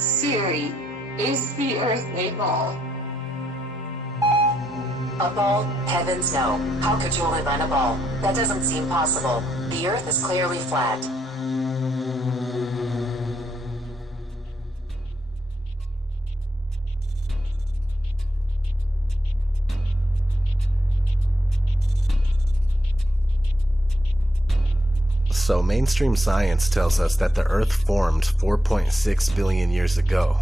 Siri, is the Earth a ball? A ball? Heavens no. How could you live on a ball? That doesn't seem possible. The Earth is clearly flat. So mainstream science tells us that the Earth formed 4.6 billion years ago,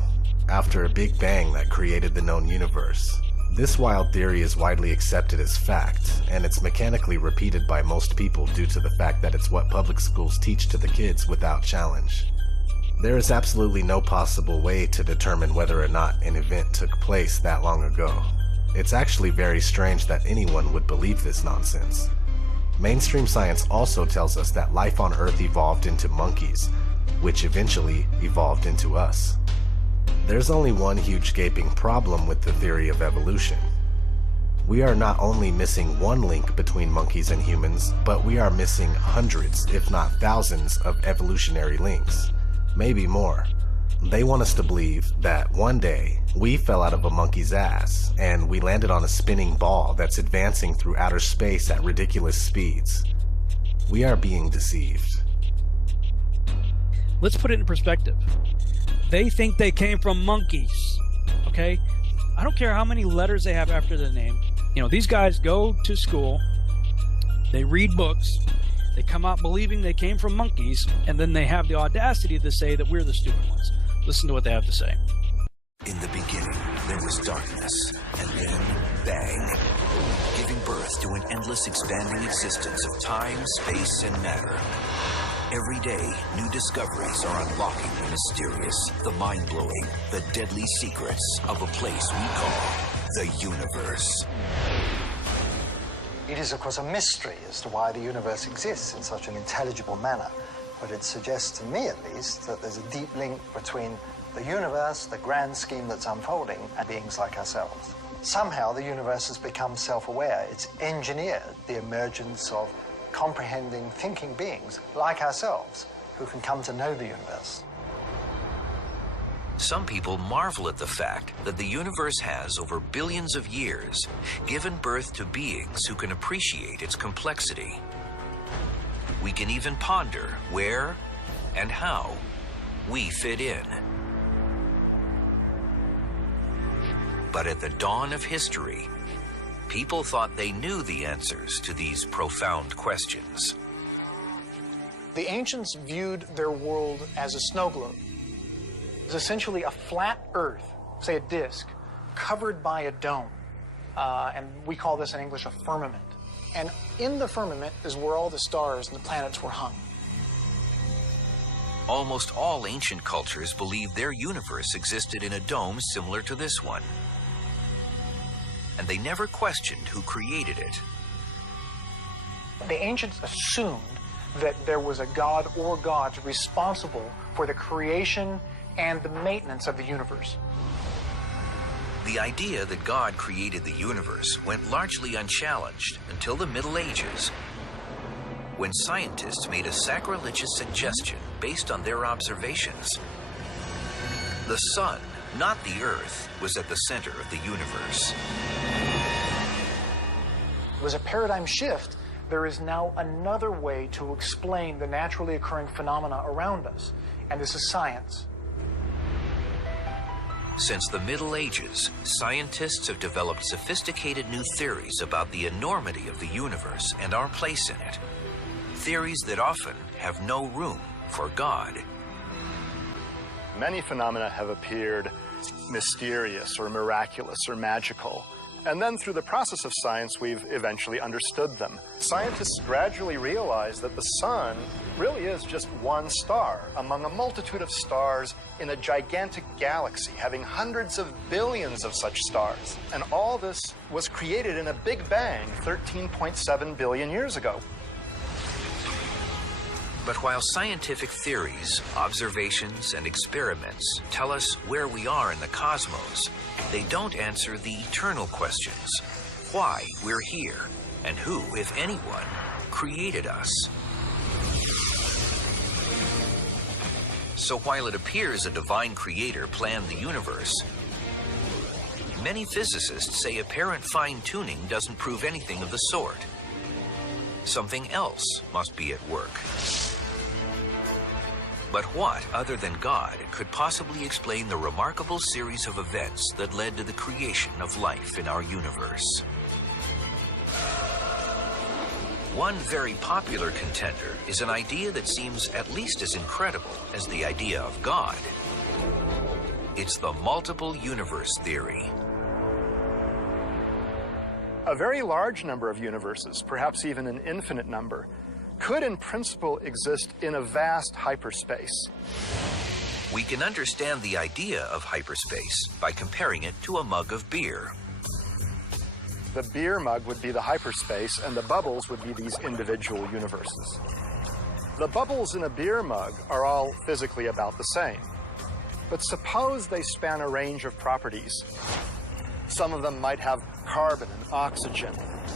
after a big bang that created the known universe. This wild theory is widely accepted as fact, and it's mechanically repeated by most people due to the fact that it's what public schools teach to the kids without challenge. There is absolutely no possible way to determine whether or not an event took place that long ago. It's actually very strange that anyone would believe this nonsense. Mainstream science also tells us that life on Earth evolved into monkeys, which eventually evolved into us. There's only one huge gaping problem with the theory of evolution. We are not only missing one link between monkeys and humans, but we are missing hundreds, if not thousands, of evolutionary links. Maybe more. They want us to believe that one day we fell out of a monkey's ass and we landed on a spinning ball that's advancing through outer space at ridiculous speeds. We are being deceived. Let's put it in perspective. They think they came from monkeys, okay? I don't care how many letters they have after their name. You know, these guys go to school, they read books, they come out believing they came from monkeys, and then they have the audacity to say that we're the stupid ones. Listen to what they have to say. In the beginning, there was darkness, and then bang, giving birth to an endless expanding existence of time, space, and matter. Every day, new discoveries are unlocking the mysterious, the mind-blowing, the deadly secrets of a place we call the universe. It is, of course, a mystery as to why the universe exists in such an intelligible manner, but it suggests to me, at least, that there's a deep link between the universe, the grand scheme that's unfolding, and beings like ourselves. Somehow, the universe has become self-aware. It's engineered the emergence of comprehending, thinking beings like ourselves who can come to know the universe. Some people marvel at the fact that the universe has, over billions of years, given birth to beings who can appreciate its complexity. We can even ponder where and how we fit in. But at the dawn of history, people thought they knew the answers to these profound questions. The ancients viewed their world as a snow globe. It's essentially a flat Earth, say a disk, covered by a dome. And we call this in English a firmament. And in the firmament is where all the stars and the planets were hung. Almost all ancient cultures believed their universe existed in a dome similar to this one. And they never questioned who created it. The ancients assumed that there was a god or gods responsible for the creation and the maintenance of the universe. The idea that God created the universe went largely unchallenged until the Middle Ages, when scientists made a sacrilegious suggestion based on their observations. The sun, not the Earth, was at the center of the universe. It was a paradigm shift. There is now another way to explain the naturally occurring phenomena around us, and this is science. Since the Middle Ages, scientists have developed sophisticated new theories about the enormity of the universe and our place in it. Theories that often have no room for God. Many phenomena have appeared mysterious or miraculous or magical. And then through the process of science, we've eventually understood them. Scientists gradually realized that the sun really is just one star among a multitude of stars in a gigantic galaxy, having hundreds of billions of such stars. And all this was created in a big bang 13.7 billion years ago. But while scientific theories, observations, and experiments tell us where we are in the cosmos, they don't answer the eternal questions: why we're here, and who, if anyone, created us. So while it appears a divine creator planned the universe, many physicists say apparent fine-tuning doesn't prove anything of the sort. Something else must be at work. But what, other than God, could possibly explain the remarkable series of events that led to the creation of life in our universe? One very popular contender is an idea that seems at least as incredible as the idea of God. It's the multiple universe theory. A very large number of universes, perhaps even an infinite number, could in principle exist in a vast hyperspace. We can understand the idea of hyperspace by comparing it to a mug of beer. The beer mug would be the hyperspace, and the bubbles would be these individual universes. The bubbles in a beer mug are all physically about the same. But suppose they span a range of properties. Some of them might have carbon and oxygen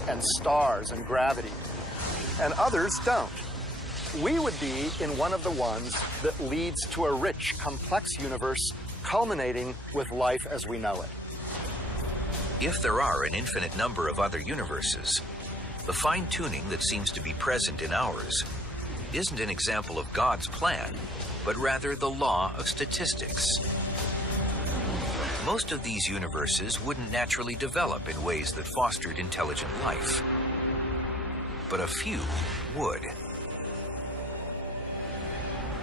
and stars and gravity, and others don't. We would be in one of the ones that leads to a rich, complex universe culminating with life as we know it. If there are an infinite number of other universes, the fine-tuning that seems to be present in ours isn't an example of God's plan, but rather the law of statistics. Most of these universes wouldn't naturally develop in ways that fostered intelligent life, but a few would.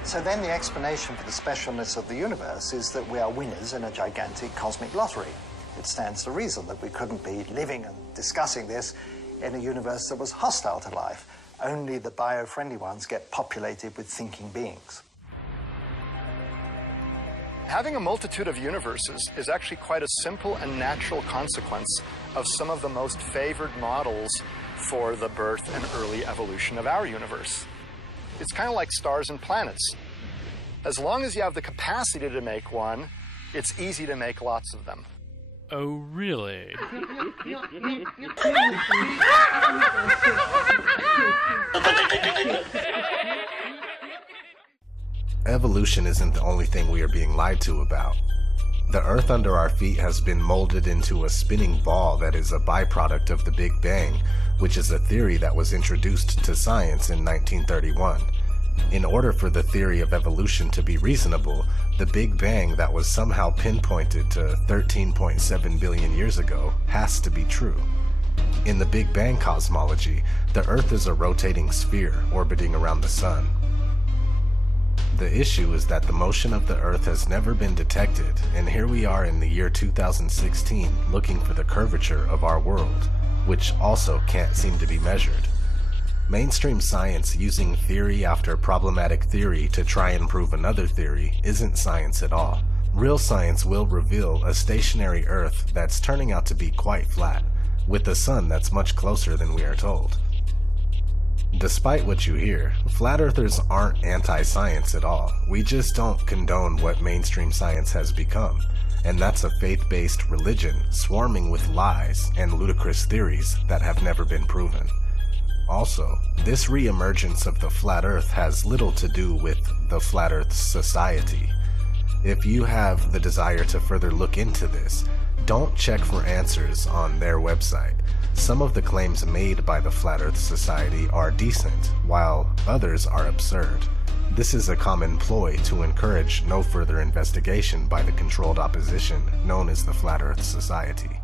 So then the explanation for the specialness of the universe is that we are winners in a gigantic cosmic lottery. It stands to reason that we couldn't be living and discussing this in a universe that was hostile to life. Only the bio-friendly ones get populated with thinking beings. Having a multitude of universes is actually quite a simple and natural consequence of some of the most favored models for the birth and early evolution of our universe. It's kind of like stars and planets. As long as you have the capacity to make one, it's easy to make lots of them. Oh, really? Evolution isn't the only thing we are being lied to about. The Earth under our feet has been molded into a spinning ball that is a byproduct of the Big Bang, which is a theory that was introduced to science in 1931. In order for the theory of evolution to be reasonable, the Big Bang that was somehow pinpointed to 13.7 billion years ago has to be true. In the Big Bang cosmology, the Earth is a rotating sphere orbiting around the Sun. The issue is that the motion of the Earth has never been detected, and here we are in the year 2016 looking for the curvature of our world, which also can't seem to be measured. Mainstream science using theory after problematic theory to try and prove another theory isn't science at all. Real science will reveal a stationary Earth that's turning out to be quite flat, with a sun that's much closer than we are told. Despite what you hear, flat earthers aren't anti-science at all. We just don't condone what mainstream science has become, and that's a faith-based religion swarming with lies and ludicrous theories that have never been proven. Also, this re-emergence of the flat earth has little to do with the Flat Earth Society. If you have the desire to further look into this, don't check for answers on their website. Some of the claims made by the Flat Earth Society are decent, while others are absurd. This is a common ploy to encourage no further investigation by the controlled opposition known as the Flat Earth Society.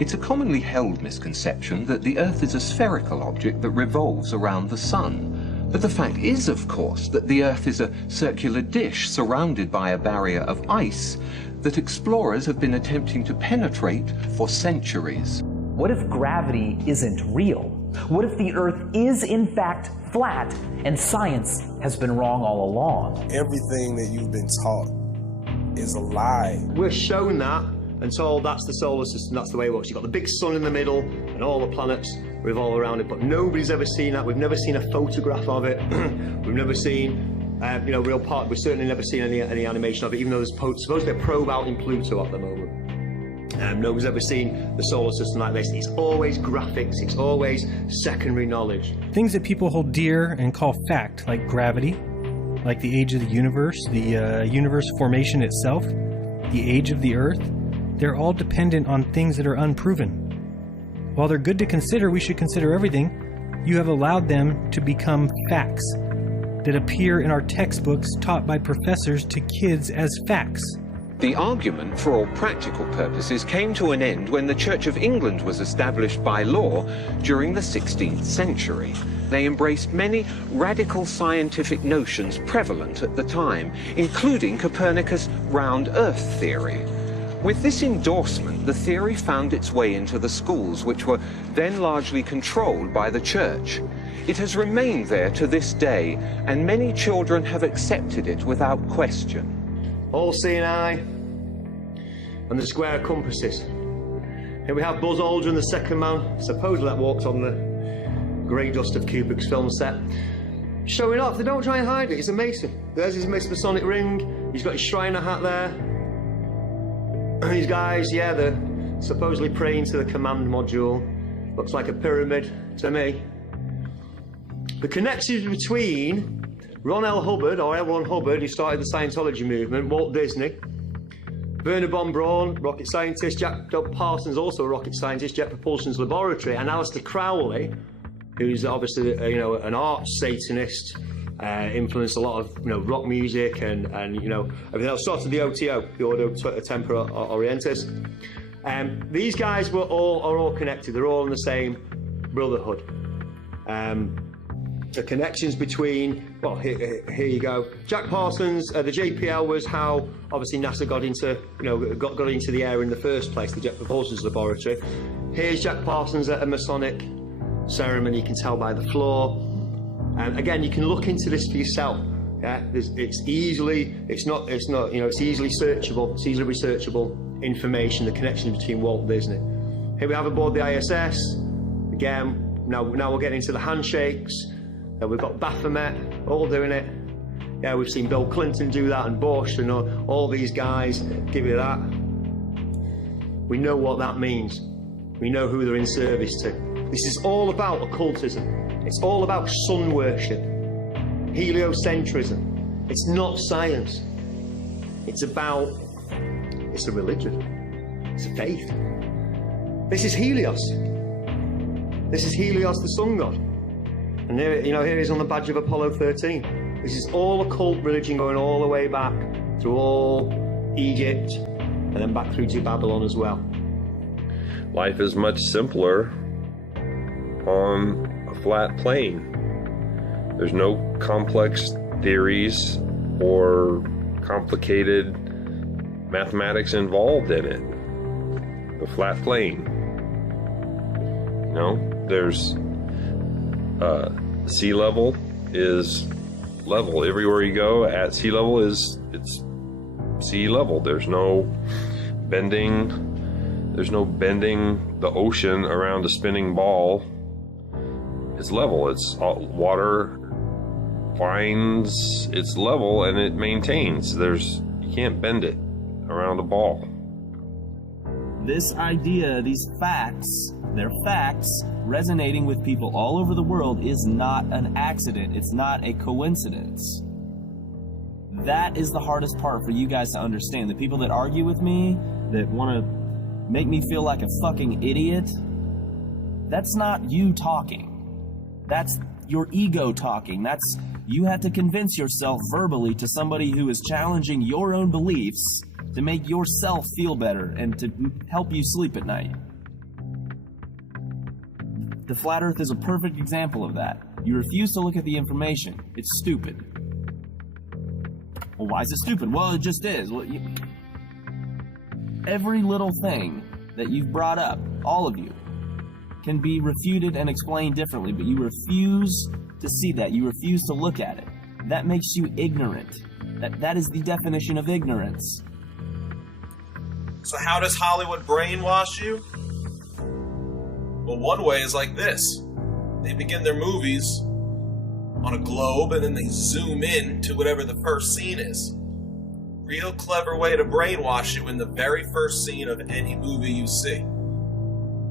It's a commonly held misconception that the Earth is a spherical object that revolves around the Sun. But the fact is, of course, that the Earth is a circular dish surrounded by a barrier of ice that explorers have been attempting to penetrate for centuries. What if gravity isn't real? What if the Earth is in fact flat and science has been wrong all along? Everything that you've been taught is a lie. We're shown that and told that's the solar system, that's the way it works. You've got the big sun in the middle and all the planets revolve around it, but nobody's ever seen that. We've never seen a photograph of it. We've never seen, real part. We've certainly never seen any animation of it, even though there's supposed to be a probe out in Pluto at the moment. Nobody's ever seen the solar system like this. It's always graphics, it's always secondary knowledge. Things that people hold dear and call fact, like gravity, like the age of the universe, the universe formation itself, the age of the Earth, they're all dependent on things that are unproven. While they're good to consider, we should consider everything. You have allowed them to become facts that appear in our textbooks taught by professors to kids as facts. The argument, for all practical purposes, came to an end when the Church of England was established by law during the 16th century. They embraced many radical scientific notions prevalent at the time, including Copernicus' round Earth theory. With this endorsement, the theory found its way into the schools, which were then largely controlled by the Church. It has remained there to this day, and many children have accepted it without question. All-seeing eye and the square compasses. Here we have Buzz Aldrin, the second man, supposedly that walked on the grey dust of Kubrick's film set. Showing off, they don't try and hide it, he's a Mason. There's his Masonic ring, he's got his Shriner hat there. And these guys, yeah, they're supposedly praying to the command module. Looks like a pyramid to me. The connections between Ron L. Hubbard, or L. Ron Hubbard, who started the Scientology movement, Walt Disney, Werner von Braun, rocket scientist, Doug Parsons, also a rocket scientist, Jet Propulsion's laboratory, and Aleister Crowley, who's obviously an art Satanist, influenced a lot of rock music and everything else. Started the OTO, the Ordo Tempora Orientis. These guys are all connected. They're all in the same brotherhood. The connections between, well, here you go. Jack Parsons, the JPL was how obviously NASA got into, got into the air in the first place, the Jet Propulsion's laboratory. Here's Jack Parsons at a Masonic ceremony. You can tell by the floor. Again, you can look into this for yourself. Yeah, it's easily searchable. It's easily researchable information. The connection between Walt Disney. Here we have aboard the ISS. Again, now we're getting into the handshakes. We've got Baphomet all doing it. Yeah, we've seen Bill Clinton do that and Bush and all these guys give you that. We know what that means. We know who they're in service to. This is all about occultism. It's all about sun worship, heliocentrism. It's not science. It's a religion. It's a faith. This is Helios. This is Helios, the sun god. And here he is on the badge of Apollo 13. This is all occult religion going all the way back through all Egypt and then back through to Babylon as well. Life is much simpler on a flat plane. There's no complex theories or complicated mathematics involved in it. The flat plane. There's sea level is level. Everywhere you go at sea level it's sea level. There's no bending the ocean around a spinning ball. It's level. It's water finds its level and it maintains. You can't bend it around a ball. This idea, these facts, they're facts, resonating with people all over the world is not an accident. It's not a coincidence. That is the hardest part for you guys to understand. The people that argue with me, that want to make me feel like a fucking idiot, that's not you talking. That's your ego talking. That's, you have to convince yourself verbally to somebody who is challenging your own beliefs to make yourself feel better and to help you sleep at night. The flat earth is a perfect example of that. You refuse to look at the information. It's stupid. Well, why is it stupid? Well, it just is. Well, every little thing that you've brought up, all of you, can be refuted and explained differently, but you refuse to see that. You refuse to look at it. That makes you ignorant. That is the definition of ignorance. So how does Hollywood brainwash you? Well, one way is like this. They begin their movies on a globe and then they zoom in to whatever the first scene is. Real clever way to brainwash you in the very first scene of any movie you see.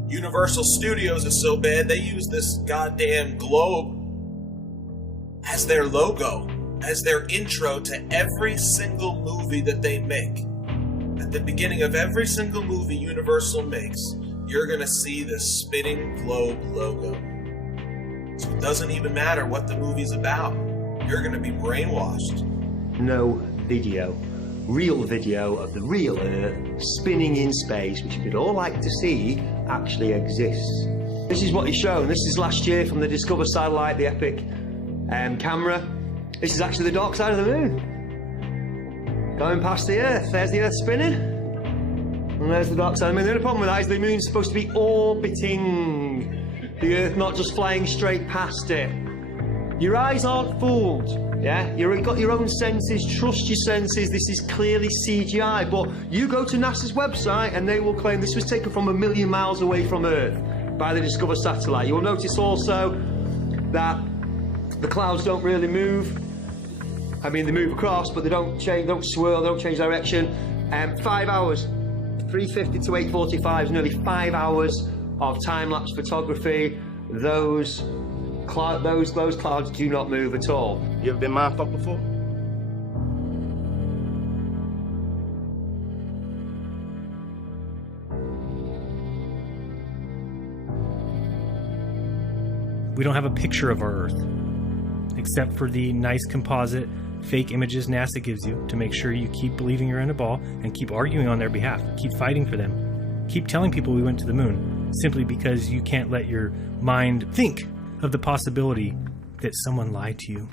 Universal Studios is so bad they use this goddamn globe as their logo as their intro to every single movie that they make. At the beginning of every single movie Universal makes, you're going to see this spinning globe logo. So it doesn't even matter what the movie's about. You're going to be brainwashed. No video, real video of the real Earth spinning in space, which you'd all like to see, actually exists. This is what he's shown. This is last year from the Discover satellite, the Epic camera. This is actually the dark side of the moon. Going past the Earth. There's the Earth spinning. And there's the dark side of the moon. The only problem with that is the moon's supposed to be orbiting the Earth, not just flying straight past it. Your eyes aren't fooled, yeah? You've got your own senses, trust your senses, this is clearly CGI, but you go to NASA's website and they will claim this was taken from 1 million miles away from Earth by the Discover satellite. You will notice also that the clouds don't really move. I mean, they move across, but they don't change, don't swirl, they don't change direction. 5 hours, 3:50 to 8:45 is nearly 5 hours of time-lapse photography. Those clouds do not move at all. You ever been mind-fucked before? We don't have a picture of our Earth, except for the nice composite fake images NASA gives you to make sure you keep believing you're in a ball and keep arguing on their behalf, keep fighting for them, keep telling people we went to the moon, simply because you can't let your mind think of the possibility that someone lied to you.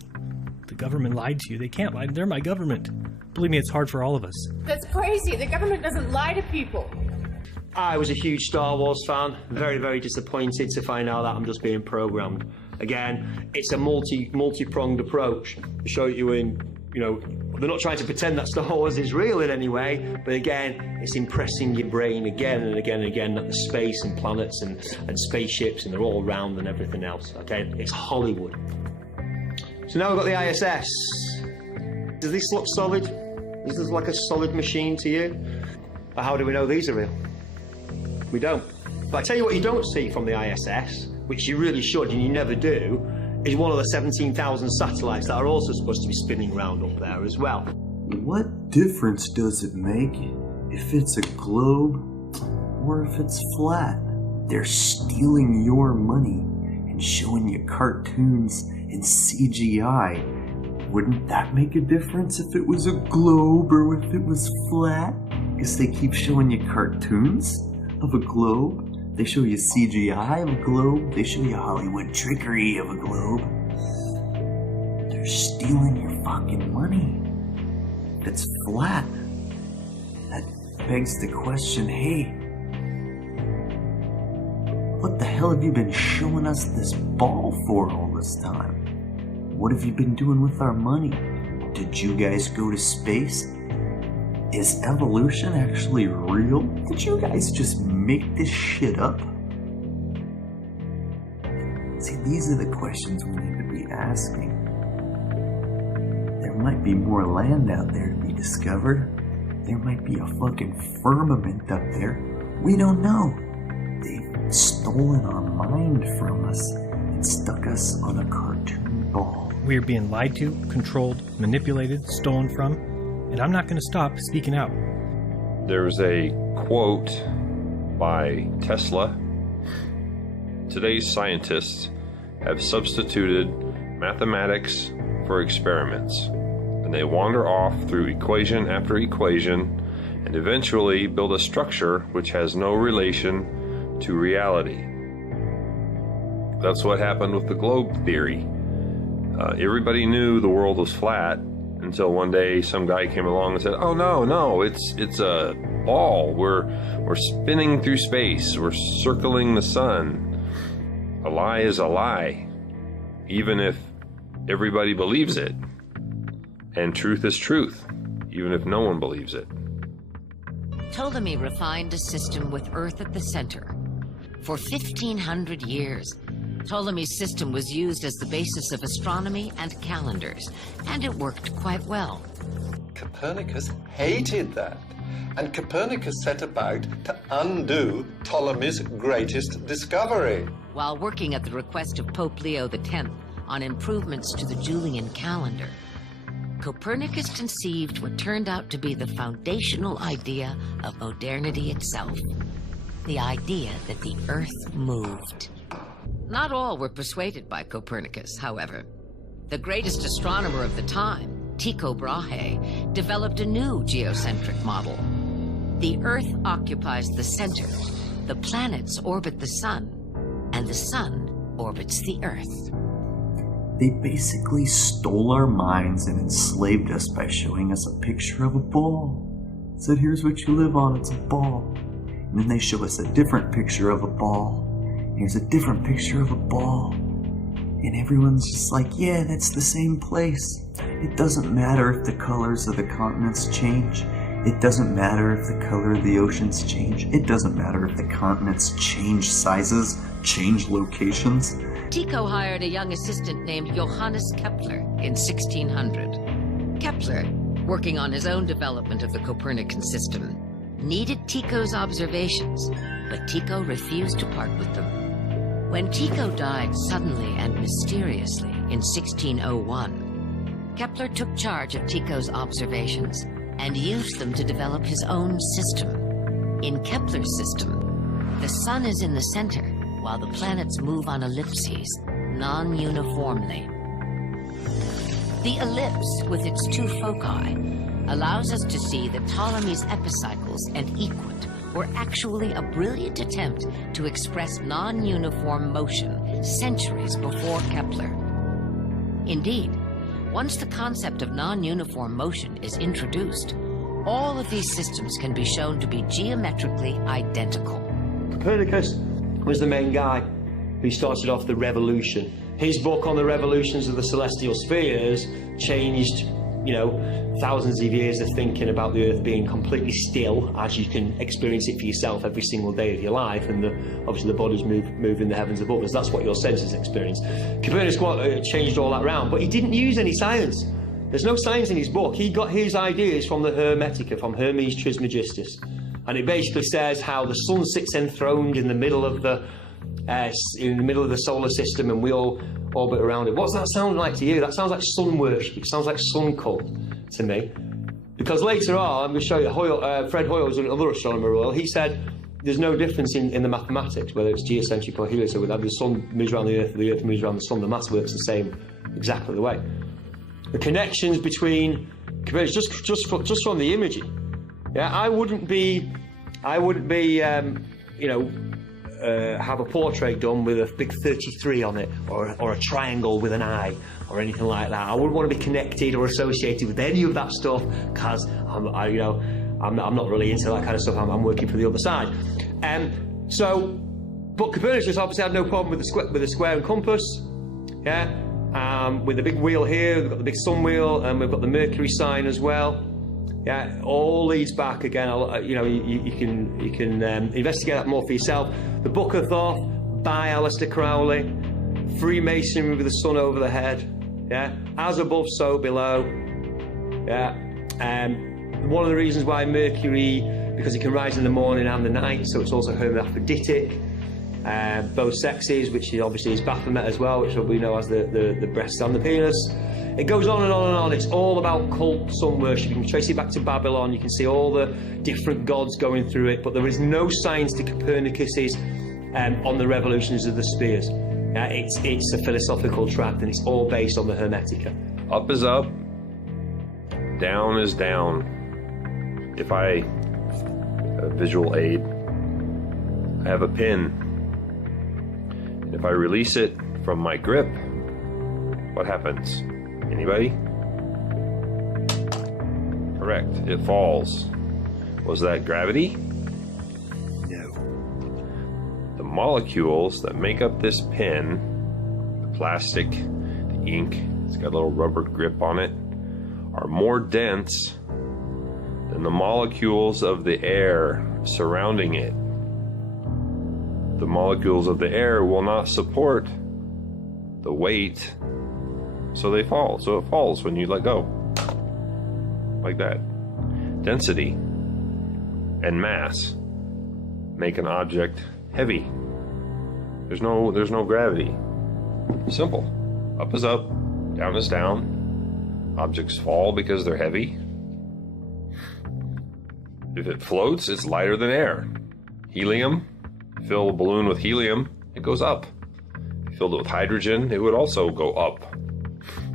The government lied to you. They can't lie. They're my government. Believe me, it's hard for all of us. That's crazy. The government doesn't lie to people. I was a huge Star Wars fan. Very, very disappointed to find out that I'm just being programmed. Again, it's a multi-pronged approach. To show you in, you know, they're not trying to pretend that Star Wars is real in any way, but again, it's impressing your brain again and again and again that the space and planets and spaceships and they're all around and everything else, okay? It's Hollywood. So now we've got the ISS. Does this look solid? Does this look like a solid machine to you? But how do we know these are real? We don't. But I tell you what you don't see from the ISS, which you really should and you never do, is one of the 17,000 satellites that are also supposed to be spinning around up there as well. What difference does it make if it's a globe or if it's flat? They're stealing your money and showing you cartoons and CGI. Wouldn't that make a difference if it was a globe or if it was flat? Because they keep showing you cartoons of a globe. They show you CGI of a globe. They show you Hollywood trickery of a globe. They're stealing your fucking money. If it's flat, that begs the question, hey, what the hell have you been showing us this ball for all this time? What have you been doing with our money? Did you guys go to space? Is evolution actually real? Did you guys just make this shit up? See, these are the questions we need to be asking. There might be more land out there to be discovered. There might be a fucking firmament up there. We don't know. They've stolen our mind from us and stuck us on a cartoon ball. We are being lied to, controlled, manipulated, stolen from, and I'm not going to stop speaking out. There's a quote by Tesla. Today's scientists have substituted mathematics for experiments, and they wander off through equation after equation and eventually build a structure which has no relation to reality. That's what happened with the globe theory. Everybody knew the world was flat until one day some guy came along and said, "Oh no, it's a ball. We're spinning through space. We're circling the sun." A lie is a lie, even if everybody believes it. And truth is truth, even if no one believes it. Ptolemy refined a system with Earth at the center. For 1,500 years, Ptolemy's system was used as the basis of astronomy and calendars, and it worked quite well. Copernicus hated that, and Copernicus set about to undo Ptolemy's greatest discovery. While working at the request of Pope Leo X on improvements to the Julian calendar, Copernicus conceived what turned out to be the foundational idea of modernity itself. The idea that the Earth moved. Not all were persuaded by Copernicus, however. The greatest astronomer of the time, Tycho Brahe, developed a new geocentric model. The Earth occupies the center, the planets orbit the sun, and the sun orbits the Earth. They basically stole our minds and enslaved us by showing us a picture of a ball. Said, here's what you live on, it's a ball. And then they show us a different picture of a ball. And here's a different picture of a ball. And everyone's just like, yeah, that's the same place. It doesn't matter if the colors of the continents change. It doesn't matter if the color of the oceans change. It doesn't matter if the continents change sizes, change locations. Tycho hired a young assistant named Johannes Kepler in 1600. Kepler, working on his own development of the Copernican system, needed Tycho's observations, but Tycho refused to part with them. When Tycho died suddenly and mysteriously in 1601, Kepler took charge of Tycho's observations and used them to develop his own system. In Kepler's system, the sun is in the center, while the planets move on ellipses, non-uniformly. The ellipse, with its two foci, allows us to see that Ptolemy's epicycles and equant were actually a brilliant attempt to express non-uniform motion centuries before Kepler. Indeed, once the concept of non-uniform motion is introduced, all of these systems can be shown to be geometrically identical. Copernicus was the main guy who started off the revolution. His book on the revolutions of the celestial spheres changed, thousands of years of thinking about the Earth being completely still, as you can experience it for yourself every single day of your life, and obviously the bodies move in the heavens above us. That's what your senses experience. Copernicus changed all that round, but he didn't use any science. There's no science in his book. He got his ideas from the Hermetica, from Hermes Trismegistus. And it basically says how the sun sits enthroned in the middle of the solar system, and we all orbit around it. What's that sound like to you? That sounds like sun worship. It sounds like sun cult to me. Because later on, I'm going to show you, Fred Hoyle was another astronomer. He said there's no difference in the mathematics, whether it's geocentric or heliocentric. Whether the sun moves around the Earth moves around the sun. The math works the same, exactly the way. The connections between just from the imaging. Yeah, I wouldn't have a portrait done with a big 33 on it, or a triangle with an eye, or anything like that. I wouldn't want to be connected or associated with any of that stuff, because I'm not really into that kind of stuff. I'm working for the other side. But Copernicus obviously had no problem with the square and compass. Yeah, with the big wheel here, we've got the big sun wheel, and we've got the Mercury sign as well. Yeah, all leads back again. You can investigate that more for yourself. The Book of Thoth by Aleister Crowley, Freemasonry with the sun over the head. Yeah, as above, so below. Yeah, one of the reasons why Mercury, because it can rise in the morning and the night, so it's also hermaphroditic. Both sexes, which obviously is Baphomet as well, which we know as the breast and the penis. It goes on and on and on. It's all about cult sun worship. You can trace it back to Babylon. You can see all the different gods going through it, but there is no science to Copernicus's on the revolutions of the spheres. It's a philosophical tract, and it's all based on the Hermetica. Up is up, down is down. If I a visual aid, I have a pin. If I release it from my grip, what happens? Anybody? Correct. It falls. Was that gravity? No. The molecules that make up this pen, the plastic, the ink, it's got a little rubber grip on it, are more dense than the molecules of the air surrounding it. The molecules of the air will not support the weight, so they fall. So it falls when you let go. Like that. Density and mass make an object heavy. There's no gravity. Simple. Up is up, down is down. Objects fall because they're heavy. If it floats, it's lighter than air. Helium, fill a balloon with helium, it goes up. If you filled it with hydrogen, it would also go up.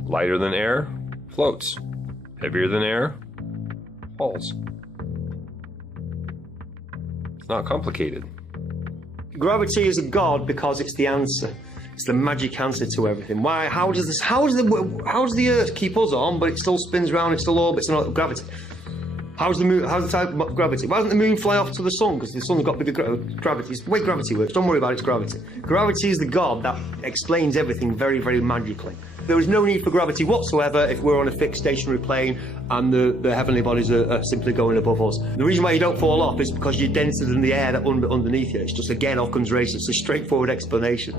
Lighter than air, floats. Heavier than air, falls. It's not complicated. Gravity is a god because it's the answer. It's the magic answer to everything. Why? How does the Earth keep us on, but it still spins around, it still orbits, and gravity? How's the moon? How's the type of gravity? Why doesn't the moon fly off to the sun? Because the sun's got bigger gravity. It's the way gravity works. Don't worry about it, it's gravity. Gravity is the god that explains everything very, very magically. There is no need for gravity whatsoever if we're on a fixed stationary plane and the heavenly bodies are simply going above us. The reason why you don't fall off is because you're denser than the air that underneath you. It's just, again, Occam's razor. It's a straightforward explanation.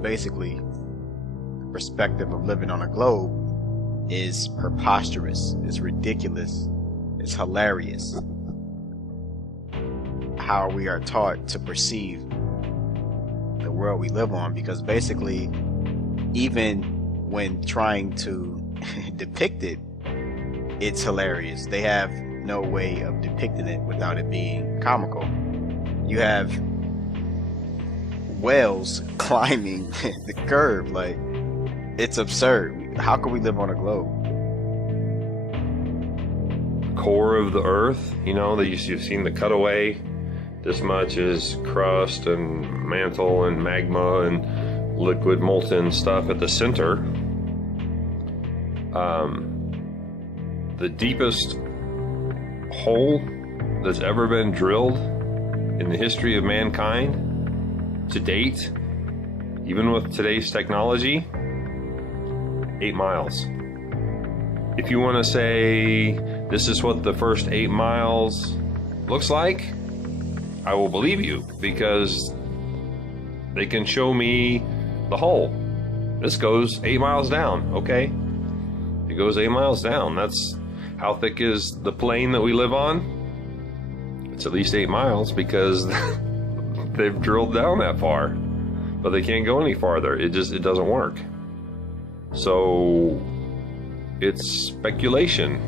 Basically, the perspective of living on a globe is preposterous, it's ridiculous, it's hilarious. How we are taught to perceive the world we live on, because basically, even when trying to depict it, it's hilarious. They have no way of depicting it without it being comical. You have whales climbing the curve, like, it's absurd. How can we live on a globe? Core of the Earth, you know, you've seen the cutaway. This much is crust and mantle and magma and liquid molten stuff at the center. The deepest hole that's ever been drilled in the history of mankind to date, even with today's technology, 8 miles. If you want to say this is what the first 8 miles looks like, I will believe you, because they can show me the hole. This goes 8 miles down, okay? It goes 8 miles down. That's how thick is the plane that we live on? It's at least 8 miles, because they've drilled down that far, but they can't go any farther. It doesn't work. So it's speculation.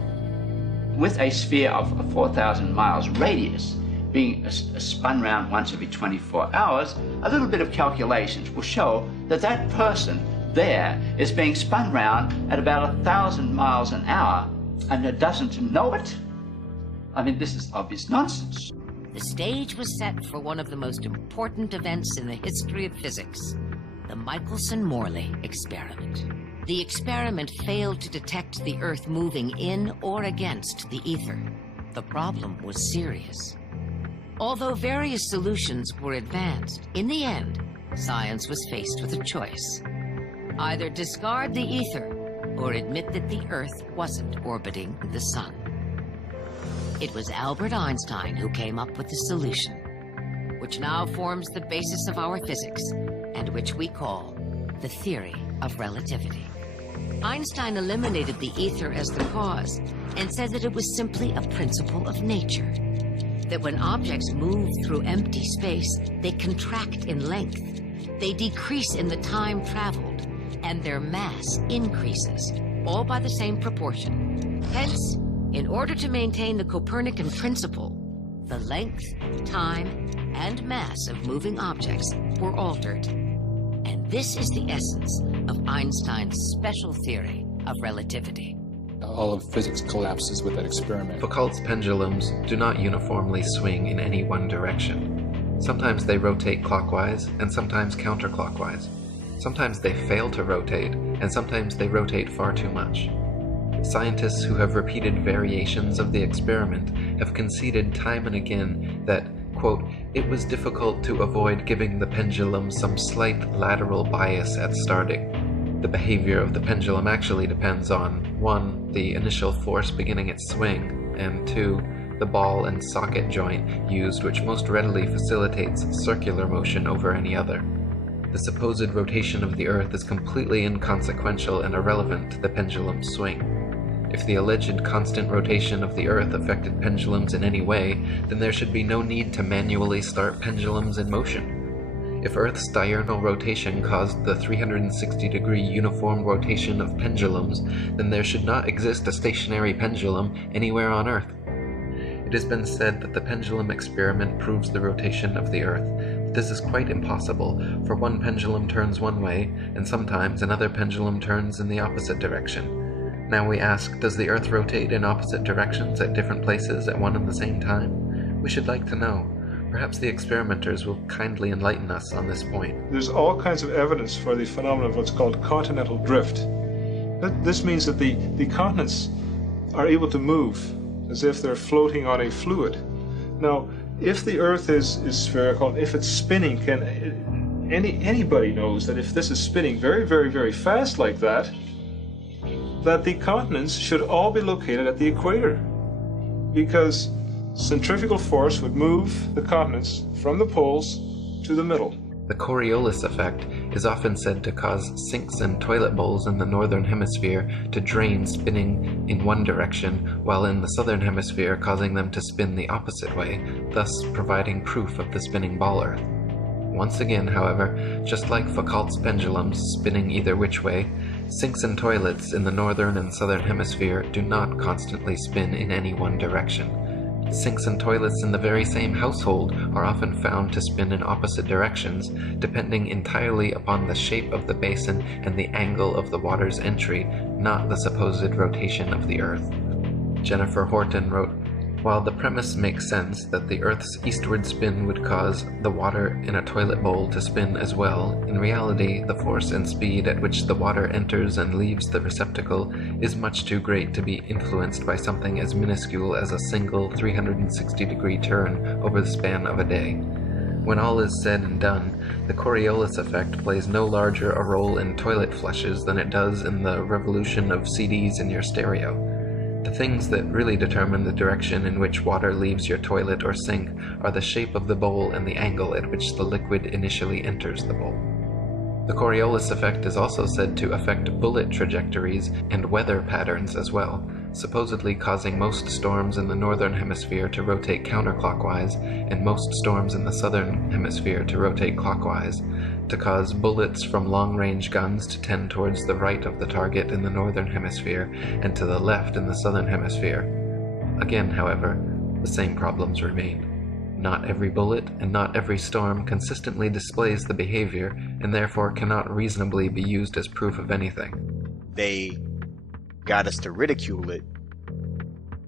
With a sphere of 4,000 miles radius being spun round once every 24 hours, a little bit of calculations will show that that person there is being spun round at about 1,000 miles an hour, and it doesn't know it. I mean, this is obvious nonsense. The stage was set for one of the most important events in the history of physics, the Michelson-Morley experiment. The experiment failed to detect the Earth moving in or against the ether. The problem was serious. Although various solutions were advanced, in the end, science was faced with a choice. Either discard the ether or admit that the Earth wasn't orbiting the sun. It was Albert Einstein who came up with the solution, which now forms the basis of our physics, and which we call the theory of relativity. Einstein eliminated the ether as the cause and said that it was simply a principle of nature, that when objects move through empty space, they contract in length, they decrease in the time traveled, and their mass increases, all by the same proportion. Hence, in order to maintain the Copernican principle, the length, time, and mass of moving objects were altered. And this is the essence of Einstein's special theory of relativity. All of physics collapses with that experiment. Foucault's pendulums do not uniformly swing in any one direction. Sometimes they rotate clockwise, and sometimes counterclockwise. Sometimes they fail to rotate, and sometimes they rotate far too much. Scientists who have repeated variations of the experiment have conceded time and again that, quote, it was difficult to avoid giving the pendulum some slight lateral bias at starting. The behavior of the pendulum actually depends on 1. The initial force beginning its swing, and 2. The ball and socket joint used, which most readily facilitates circular motion over any other. The supposed rotation of the Earth is completely inconsequential and irrelevant to the pendulum's swing. If the alleged constant rotation of the Earth affected pendulums in any way, then there should be no need to manually start pendulums in motion. If Earth's diurnal rotation caused the 360-degree uniform rotation of pendulums, then there should not exist a stationary pendulum anywhere on Earth. It has been said that the pendulum experiment proves the rotation of the Earth, but this is quite impossible, for one pendulum turns one way, and sometimes another pendulum turns in the opposite direction. Now we ask, does the Earth rotate in opposite directions at different places at one and the same time? We should like to know. Perhaps the experimenters will kindly enlighten us on this point. There's all kinds of evidence for the phenomenon of what's called continental drift. This means that the continents are able to move as if they're floating on a fluid. Now, if the Earth is spherical, if it's spinning, anybody knows that if this is spinning very, very, very fast like that the continents should all be located at the equator, because centrifugal force would move the continents from the poles to the middle. The Coriolis effect is often said to cause sinks and toilet bowls in the northern hemisphere to drain spinning in one direction, while in the southern hemisphere causing them to spin the opposite way, thus providing proof of the spinning ball Earth. Once again, however, just like Foucault's pendulums spinning either which way, sinks and toilets in the northern and southern hemisphere do not constantly spin in any one direction. Sinks and toilets in the very same household are often found to spin in opposite directions, depending entirely upon the shape of the basin and the angle of the water's entry, not the supposed rotation of the Earth. Jennifer Horton wrote, "While the premise makes sense that the Earth's eastward spin would cause the water in a toilet bowl to spin as well, in reality the force and speed at which the water enters and leaves the receptacle is much too great to be influenced by something as minuscule as a single 360-degree turn over the span of a day. When all is said and done, the Coriolis effect plays no larger a role in toilet flushes than it does in the revolution of CDs in your stereo. The things that really determine the direction in which water leaves your toilet or sink are the shape of the bowl and the angle at which the liquid initially enters the bowl." The Coriolis effect is also said to affect bullet trajectories and weather patterns as well, supposedly causing most storms in the northern hemisphere to rotate counterclockwise and most storms in the southern hemisphere to rotate clockwise, to cause bullets from long-range guns to tend towards the right of the target in the northern hemisphere and to the left in the southern hemisphere. Again, however, the same problems remain. Not every bullet and not every storm consistently displays the behavior and therefore cannot reasonably be used as proof of anything. They got us to ridicule it,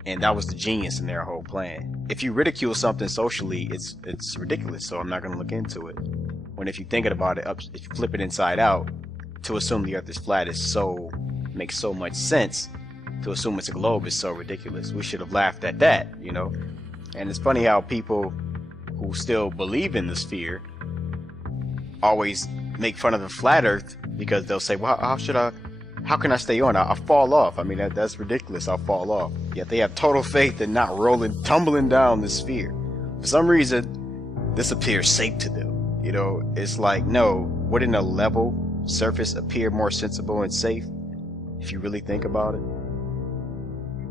and that was the genius in their whole plan. If you ridicule something socially, it's ridiculous, so I'm not going to look into it. When if you think about it, if you flip it inside out, to assume the Earth is flat makes so much sense. To assume it's a globe is so ridiculous. We should have laughed at that, you know? And it's funny how people who still believe in the sphere always make fun of the flat Earth, because they'll say, well, how can I stay on? I'll fall off. I mean, that's ridiculous. I'll fall off. Yet they have total faith in not tumbling down the sphere. For some reason, this appears safe to them. You know, it's like, no, wouldn't a level surface appear more sensible and safe if you really think about it?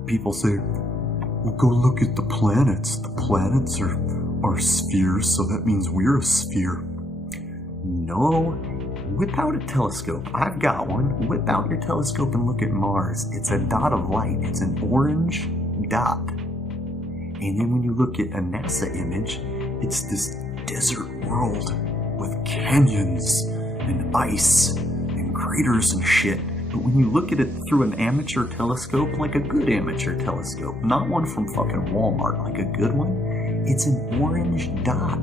People say, well, go look at the planets. The planets are spheres, so that means we're a sphere. No, whip out a telescope. I've got one. Whip out your telescope and look at Mars. It's a dot of light. It's an orange dot. And then when you look at a NASA image, it's this desert world with canyons and ice and craters and shit. But when you look at it through an amateur telescope, like a good amateur telescope, not one from fucking Walmart, like a good one, it's an orange dot.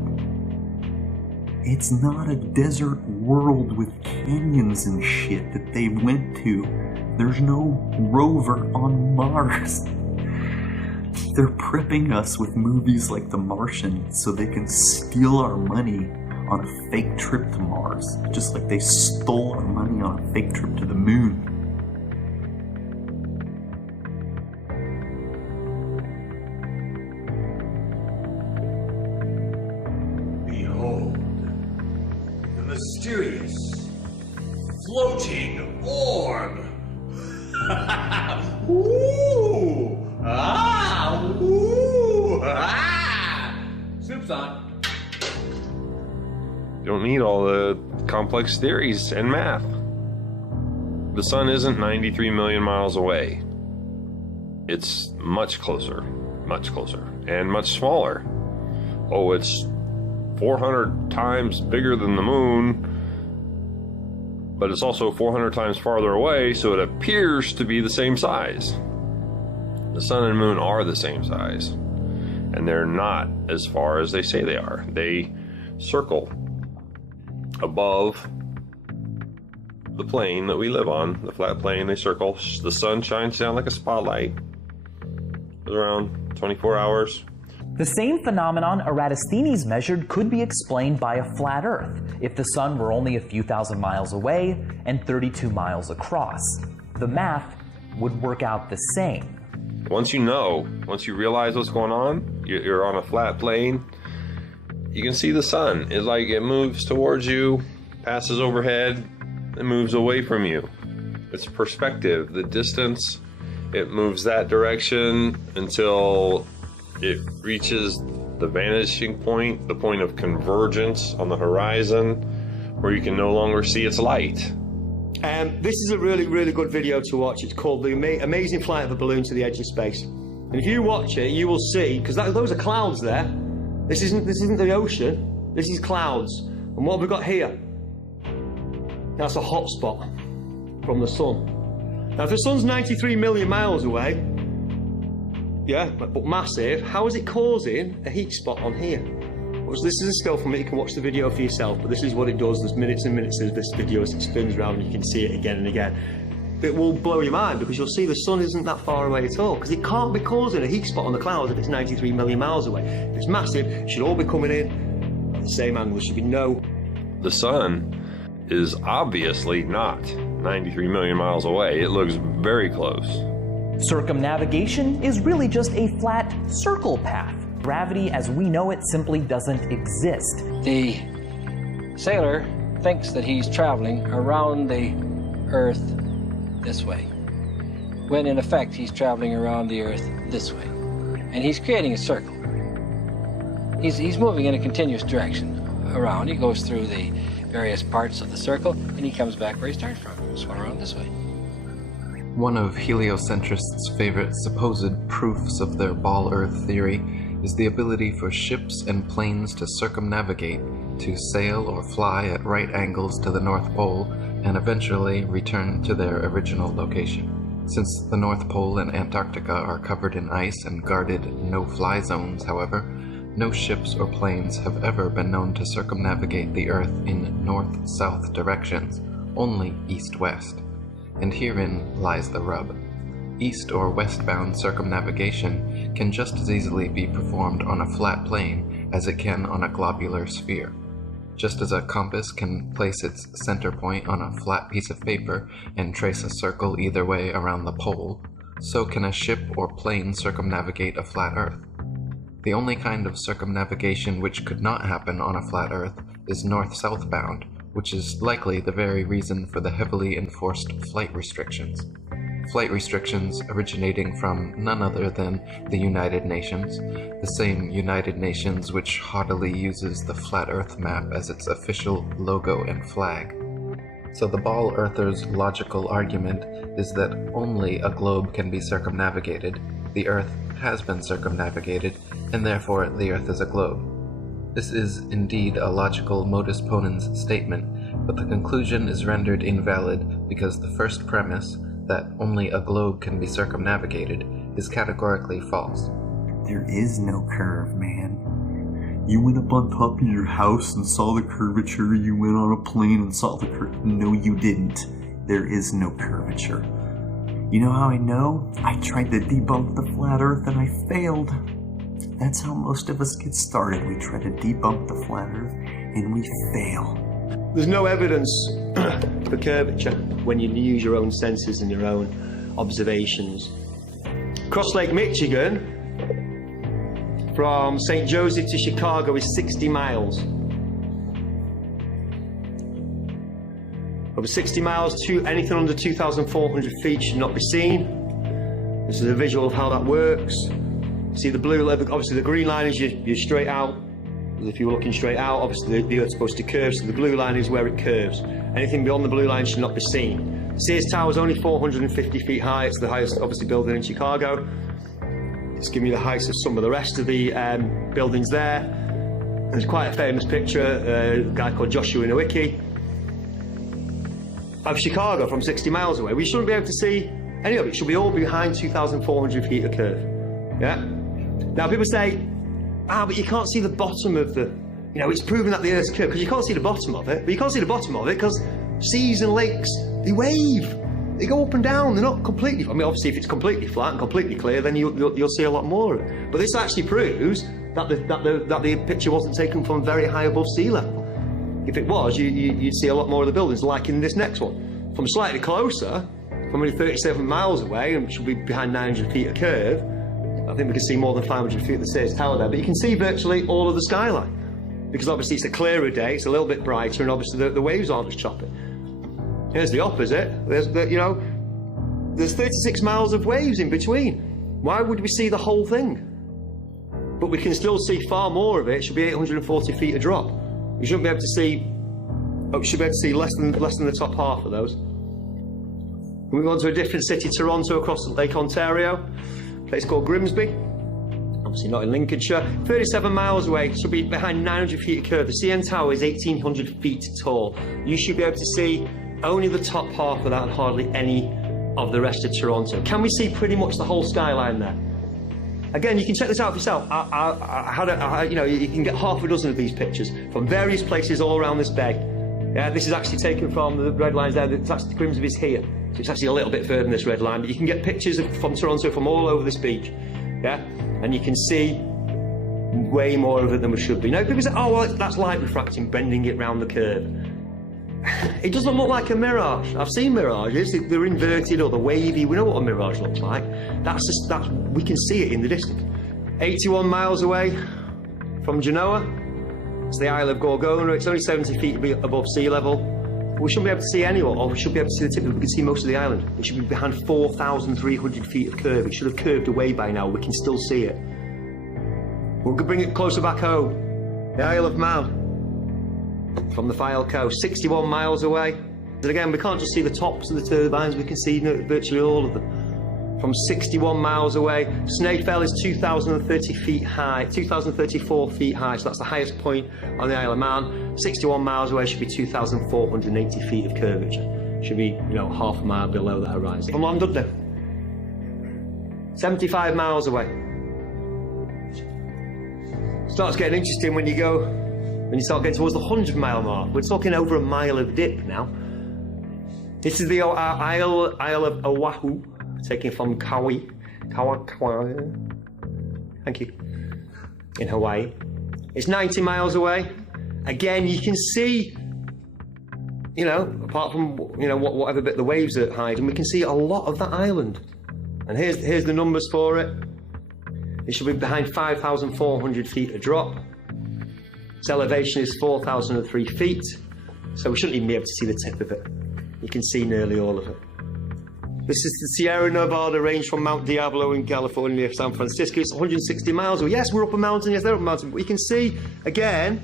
It's not a desert world with canyons and shit that they went to. There's no rover on Mars. They're prepping us with movies like The Martian so they can steal our money on a fake trip to Mars, just like they stole our money on a fake trip to the moon. Behold, the mysterious floating orb. Ooh! Ah! Ooh! Ah! Soup's on. don't need all the complex theories and math. The sun isn't 93 million miles away. It's much closer, and much smaller. Oh, it's 400 times bigger than the moon, but it's also 400 times farther away, so it appears to be the same size. The sun and moon are the same size, and they're not as far as they say they are. They circle above the plane that we live on, the flat plane. They circle. The sun shines down like a spotlight. It's around 24 hours. The same phenomenon Eratosthenes measured could be explained by a flat Earth if the sun were only a few thousand miles away and 32 miles across. The math would work out the same. Once you realize what's going on, you're on a flat plane, you can see the sun. It's like it moves towards you, passes overhead, and moves away from you. It's perspective, the distance. It moves that direction until it reaches the vanishing point, the point of convergence on the horizon, where you can no longer see its light. This is a really, really good video to watch. It's called The Amazing Flight of a Balloon to the Edge of Space. And if you watch it, you will see, because those are clouds there. This isn't the ocean. This is clouds. And what have we got here? That's a hot spot from the sun. Now, if the sun's 93 million miles away, yeah, but massive, how is it causing a heat spot on here? Well, this is a still from it. You can watch the video for yourself, but this is what it does. There's minutes and minutes of this video as it spins around, and you can see it again and again. It will blow your mind, because you'll see the sun isn't that far away at all, because it can't be causing a heat spot on the clouds if it's 93 million miles away. If it's massive, it should all be coming in at the same angle. There should be no... The sun is obviously not 93 million miles away. It looks very close. Circumnavigation is really just a flat circle path. Gravity as we know it simply doesn't exist. The sailor thinks that he's traveling around the Earth this way, when in effect he's traveling around the Earth this way. And he's creating a circle. He's moving in a continuous direction around. He goes through the various parts of the circle, and he comes back where he started from. He's going around this way. One of heliocentrists' favorite supposed proofs of their ball Earth theory is the ability for ships and planes to circumnavigate, to sail or fly at right angles to the North Pole, and eventually return to their original location. Since the North Pole and Antarctica are covered in ice and guarded no-fly zones, however, no ships or planes have ever been known to circumnavigate the Earth in north-south directions, only east-west. And herein lies the rub. East or westbound circumnavigation can just as easily be performed on a flat plane as it can on a globular sphere. Just as a compass can place its center point on a flat piece of paper and trace a circle either way around the pole, so can a ship or plane circumnavigate a flat Earth. The only kind of circumnavigation which could not happen on a flat Earth is north-south bound, which is likely the very reason for the heavily enforced flight restrictions. Flight restrictions originating from none other than the United Nations, the same United Nations which haughtily uses the flat Earth map as its official logo and flag. So the ball earther's logical argument is that only a globe can be circumnavigated, the Earth has been circumnavigated, and therefore the Earth is a globe. This is indeed a logical modus ponens statement, but the conclusion is rendered invalid because the first premise, that only a globe can be circumnavigated, is categorically false. There is no curve, man. You went up on top of your house and saw the curvature. You went on a plane and saw the curve. No, you didn't. There is no curvature. You know how I know? I tried to debunk the flat Earth and I failed. That's how most of us get started. We try to debunk the flat Earth and we fail. There's no evidence for curvature when you use your own senses and your own observations. Cross Lake Michigan, from St. Joseph to Chicago, is 60 miles. Over 60 miles, anything under 2,400 feet should not be seen. This is a visual of how that works. See the blue, obviously the green line is you're straight out. As if you were looking straight out, obviously the Earth's supposed to curve, so the blue line is where it curves. Anything beyond the blue line should not be seen. Sears Tower is only 450 feet high. It's the highest, obviously, building in Chicago. Just giving you the heights of some of the rest of the buildings there. There's quite a famous picture, a guy called Joshua Nowicki, of Chicago from 60 miles away. We shouldn't be able to see any of it. It should be all behind 2,400 feet of curve. Yeah? Now people say, but you can't see the bottom of the, it's proven that the Earth's curved, because you can't see the bottom of it. But you can't see the bottom of it because seas and lakes, they wave. They go up and down, they're not completely, obviously if it's completely flat and completely clear, then you'll see a lot more of it. But this actually proves that the picture wasn't taken from very high above sea level. If it was, you'd see a lot more of the buildings, like in this next one. From slightly closer, from only 37 miles away, and should be behind 900 feet of curve, I think we can see more than 500 feet of the Sears Tower there, but you can see virtually all of the skyline. Because obviously it's a clearer day, it's a little bit brighter, and obviously the waves aren't as choppy. Here's the opposite. There's 36 miles of waves in between. Why would we see the whole thing? But we can still see far more of it. It should be 840 feet a drop. We shouldn't be able to see. We should be able to see less than the top half of those. We move on to a different city, Toronto, across Lake Ontario. A place called Grimsby. Obviously not in Lincolnshire. 37 miles away. Should be behind 900 feet of curve. The CN Tower is 1,800 feet tall. You should be able to see only the top half of that and hardly any of the rest of Toronto. Can we see pretty much the whole skyline there? Again, you can check this out for yourself. You can get half a dozen of these pictures from various places all around this bay. Yeah, this is actually taken from the red lines there. It's actually Grimsby's here, so it's actually a little bit further than this red line. But you can get pictures from Toronto from all over this beach. Yeah, and you can see way more of it than we should be. Now, people say, "Oh, well, that's light refracting, bending it round the curve." It doesn't look like a mirage. I've seen mirages, they're inverted or they're wavy. We know what a mirage looks like. We can see it in the distance. 81 miles away from Genoa, it's the Isle of Gorgona. It's only 70 feet above sea level. We shouldn't be able to see any, or we should be able to see the tip, but we can see most of the island. It should be behind 4,300 feet of curve. It should have curved away by now. We can still see it. We'll bring it closer back home. The Isle of Man. From the File Coast, 61 miles away. And again, we can't just see the tops of the turbines, we can see virtually all of them. From 61 miles away, Snaefell is 2,030 feet high, 2,034 feet high, so that's the highest point on the Isle of Man. 61 miles away should be 2,480 feet of curvature. Should be, half a mile below the horizon. From London, 75 miles away. Starts getting interesting when you start getting towards the 100-mile mark. We're talking over a mile of dip now. This is the Isle of Oahu, taken from Kauai. Thank you. In Hawaii. It's 90 miles away. Again, you can see, apart from, whatever bit the waves are hiding, we can see a lot of that island. And here's the numbers for it. It should be behind 5,400 feet a drop. Its elevation is 4,003 feet, so we shouldn't even be able to see the tip of it. You can see nearly all of it. This is the Sierra Nevada range from Mount Diablo in California near San Francisco. It's 160 miles away. Yes, we're up a mountain. Yes, they're up a mountain. But you can see, again,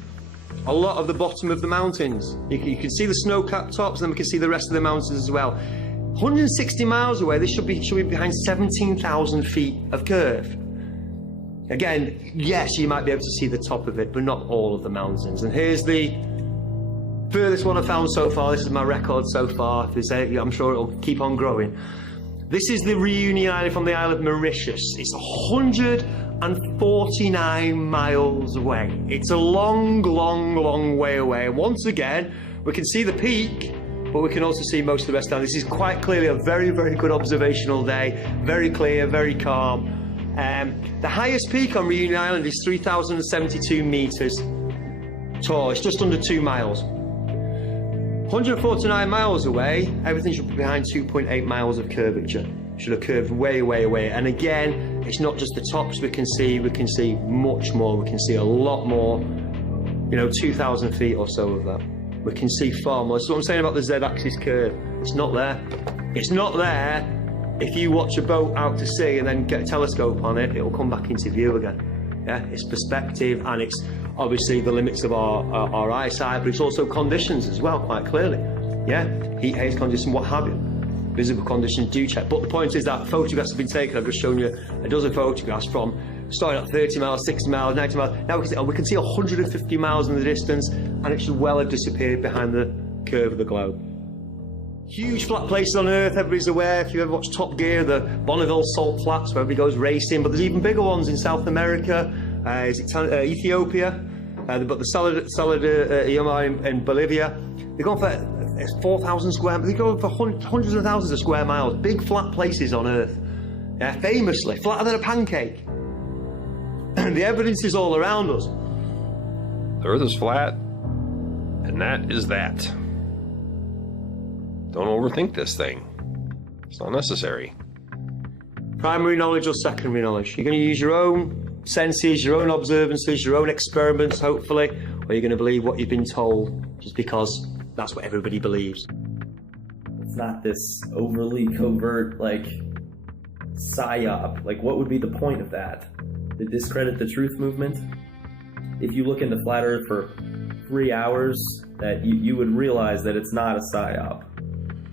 a lot of the bottom of the mountains. You can see the snow-capped tops, and then we can see the rest of the mountains as well. 160 miles away, this should be behind 17,000 feet of curve. Again, yes, you might be able to see the top of it, but not all of the mountains. And here's the furthest one I've found so far. This is my record so far. I'm sure it'll keep on growing. This is the Reunion Island from the Isle of Mauritius. It's 149 miles away. It's a long, long, long way away. And once again, we can see the peak, but we can also see most of the rest down. This is quite clearly a very, very good observational day. Very clear, very calm. The highest peak on Reunion Island is 3,072 meters tall. It's just under 2 miles. 149 miles away, everything should be behind 2.8 miles of curvature. Should have curved way, way away. And again, it's not just the tops we can see much more. We can see a lot more, 2,000 feet or so of that. We can see far more. That's what I'm saying about the Z-axis curve. It's not there. It's not there. If you watch a boat out to sea and then get a telescope on it, it'll come back into view again. Yeah, it's perspective, and it's obviously the limits of our eyesight, but it's also conditions as well, quite clearly. Yeah, heat, haze conditions, what have you. Physical conditions do check. But the point is that photographs have been taken. I've just shown you a dozen photographs from starting at 30 miles, 60 miles, 90 miles. Now we can see 150 miles in the distance, and it should well have disappeared behind the curve of the globe. Huge flat places on Earth, everybody's aware. If you ever watch Top Gear, the Bonneville Salt Flats, where everybody goes racing, but there's even bigger ones in South America, Ethiopia, but the Salad in Bolivia. They're going for 4,000 square, they go for hundreds of thousands of square miles. Big flat places on Earth, yeah, famously, flatter than a pancake. The evidence is all around us. The Earth is flat, and that is that. Don't overthink this thing. It's not necessary. Primary knowledge or secondary knowledge? You're going to use your own senses, your own observances, your own experiments, hopefully, or you're going to believe what you've been told just because that's what everybody believes. It's not this overly covert, like, psyop. Like, what would be the point of that? To discredit the truth movement? If you look into Flat Earth for 3 hours, that you would realize that it's not a psyop.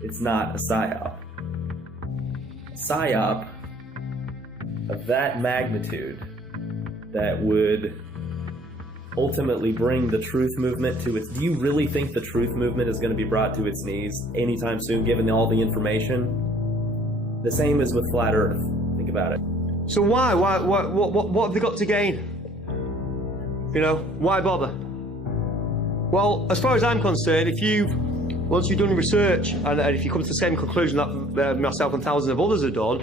It's not a psyop. A psyop of that magnitude that would ultimately bring the truth movement to its... Do you really think the truth movement is going to be brought to its knees anytime soon, given all the information? The same as with Flat Earth. Think about it. So why? What have they got to gain? You know, why bother? Well, as far as I'm concerned, once you've done research, and if you come to the same conclusion that myself and thousands of others have done,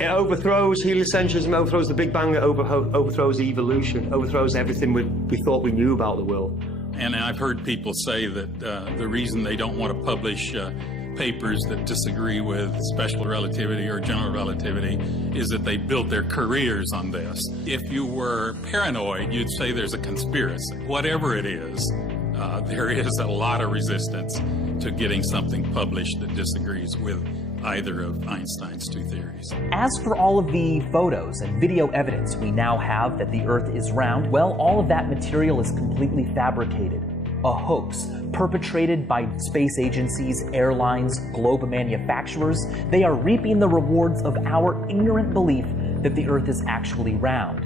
it overthrows heliocentrism, overthrows the Big Bang, it overthrows evolution, overthrows everything we thought we knew about the world. And I've heard people say that the reason they don't want to publish papers that disagree with special relativity or general relativity is that they built their careers on this. If you were paranoid, you'd say there's a conspiracy. Whatever it is, there is a lot of resistance to getting something published that disagrees with either of Einstein's two theories. As for all of the photos and video evidence we now have that the Earth is round, well, all of that material is completely fabricated. A hoax perpetrated by space agencies, airlines, globe manufacturers. They are reaping the rewards of our ignorant belief that the Earth is actually round.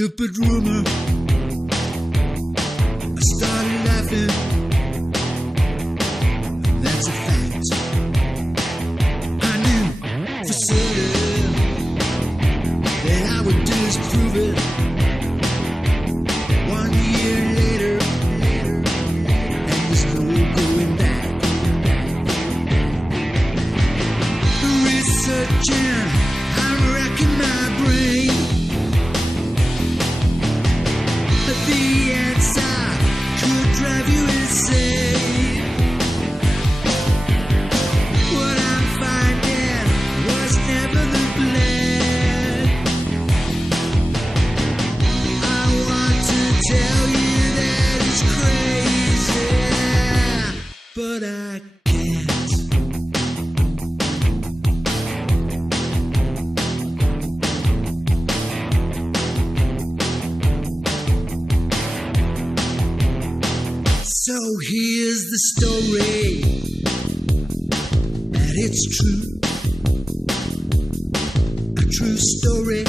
stupid rumor. I started laughing. That's a fact. I knew for certain that I would disprove it. 1 year later, and there's no going back. Researching, I'm racking my brain. The answer could drive you insane. What I'm finding was never the plan. I want to tell you that it's crazy, but I can't. So here's the story, and it's true, a true story.